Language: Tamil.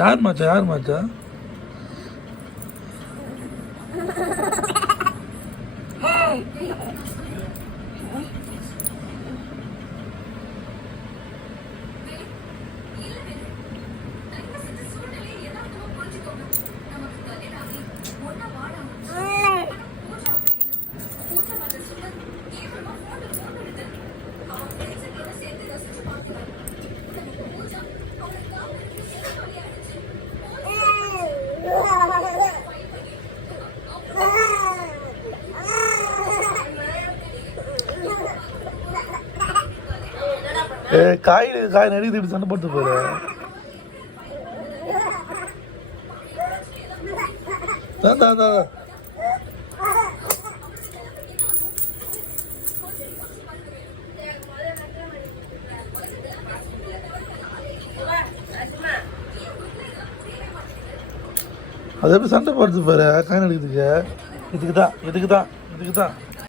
யார் மச்சான் யார் மச்சான்? காய் நடிக்குது, இப்படி சண்டை போட்டு போற. அது எப்படி சண்டை போடுறது பாரு, காய் நடிக்கிறதுக்கு. இதுக்கு தான்